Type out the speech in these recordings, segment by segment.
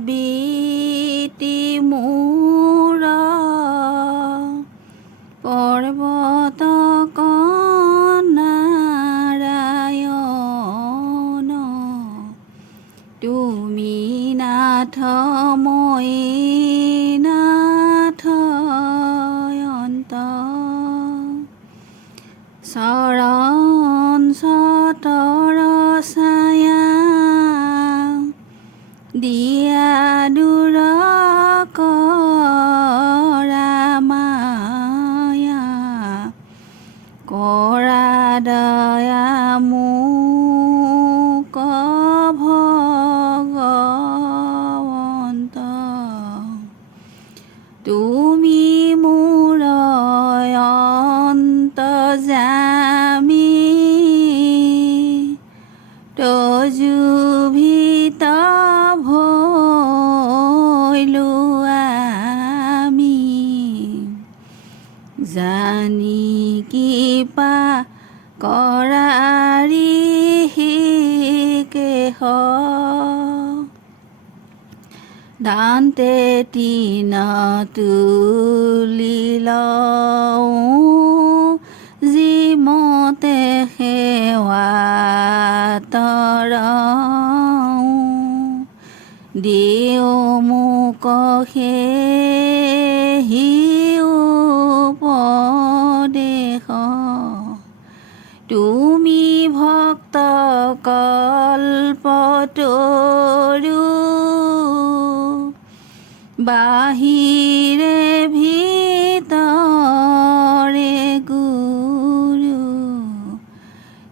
বিতি মোৰ পৰ্বত নাৰায়ণ তুমি নাথ মই নাথ অন্ত চৰণ সতৰ ছায়া দিয়া দূৰ কৰা মায়া কৰা দয়া মোক ভগৱন্ত তুমি মোৰ অন্তৰ্যামী তজুভিত ভৈলো আমি জানি কৃপা কৰাৰি কেশ দান্তে তিন তুলি লওঁ যিমতে সেৱা তৰওঁ দিও মোক সেহি উপদেশ তুমি ভক্ত কল্পতৰু বাহিৰে ভিতৰে গুৰু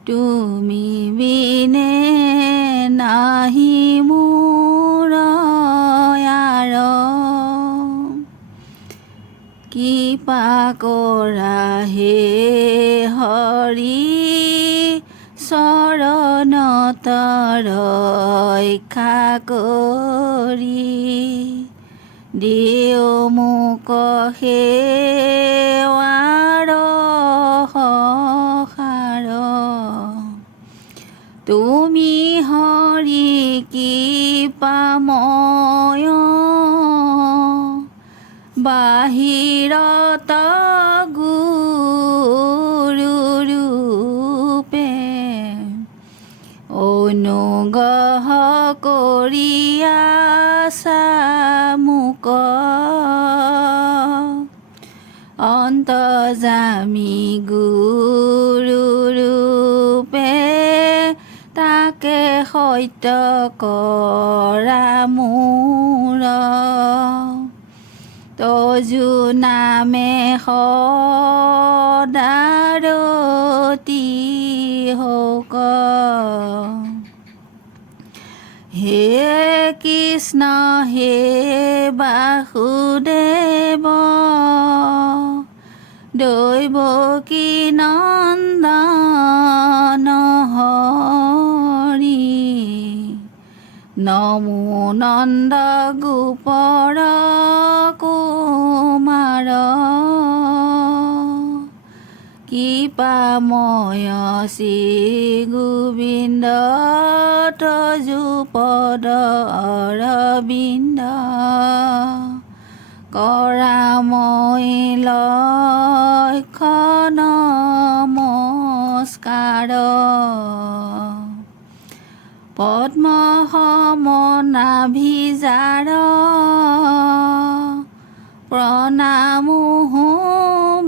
তুমি বিনে নাহি মোৰ আৰ কৃপা কৰা হে হৰি চৰণত ৰক্ষা কৰি দিও মোক সেৱাৰ সহাৰ তুমি হৰি কৃপাময় বাহিৰত গুৰু ৰূপে অনুগ্ৰহ কৰি আছা মোক অন্তৰ্যামী গুৰু ৰূপে তাকে সত্য কৰা মোৰ তজু নামে সদাৰতি হওক হে কৃষ্ণ হে বাসুদেৱ দৈৱকী নন্দন হৰি নমো নন্দ গোপৰ কুমাৰ কৃপাময় শ্ৰী গোবিন্দ তজু পদ অৰবিন্দ কৰা মই লক্ষ্য নমস্কাৰ পদ্ম সম নাভিজাৰ প্ৰণামো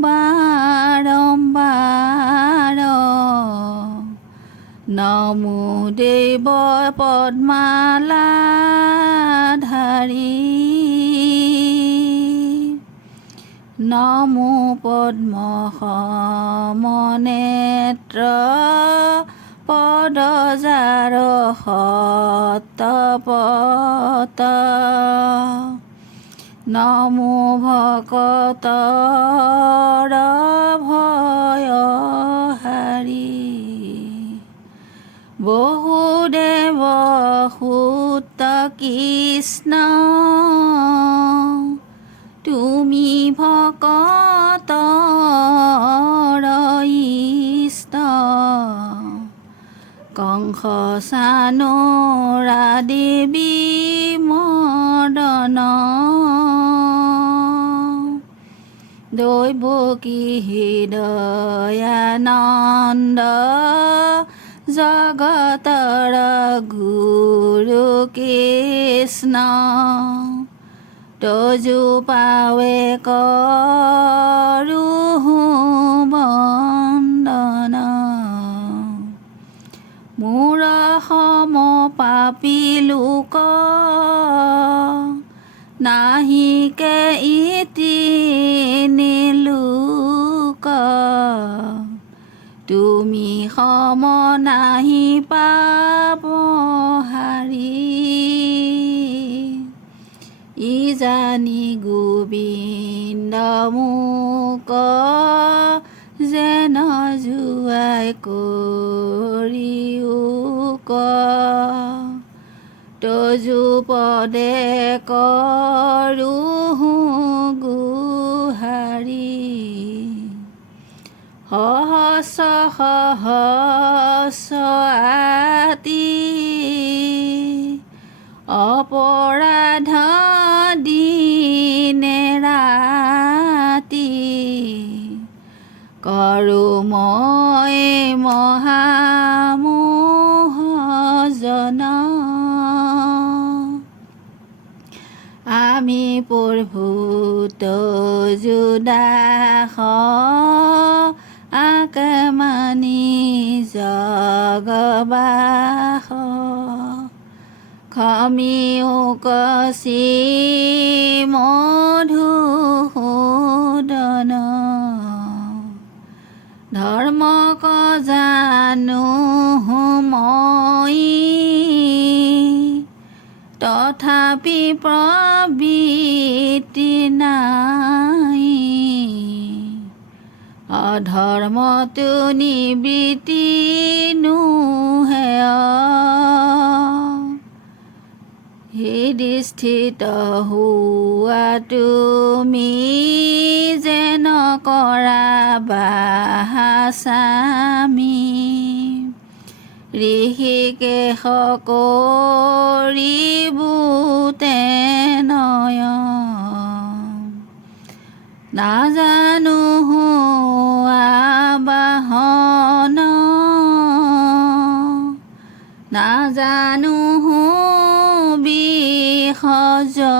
বাৰম্বাৰ নমো দেৱ পদ্মালাধাৰী নমো পদ্ম সমনেত্ৰ পদজাৰ সতপত নমো ভকতৰ ভয়হাৰী বহুদেৱ সুত কৃষ্ণ তুমি ভকতৰ ইষ্ট কংস চানুৰা দেৱী দৈৱকী হৃদয়ানন্দ জগতৰ গুৰু কৃষ্ণ তজু পাৱে কৰো বন্দন মোৰ সম পাপী লোক নাহিকে ইতি নিলোক তুমি সম নাহি পাব হাৰি ইজানি গোবিন্দ মোক যেন জুৱাই কৰিওক তজু পদে কৰো গোহাৰি সহস্ৰ আতি অপৰাধ দিনে ৰাতি কৰো মই মহামোহজন আমি প্ৰভূত যুদাস আকে মানি জগবাস খমিও কচি মধুসূদন ধৰ্ম জানো মই তথাপি প্ৰবৃত্তি নাই অধৰ্মটো নিবৃত্তি নোহেয় হৃদিস্থিত হোৱা তুমি যেন কৰা বাহাস্বামী ঋষিকেশ কৰিবুতে নয় নাজানো আবাহন নাজানো বিসৰ্জন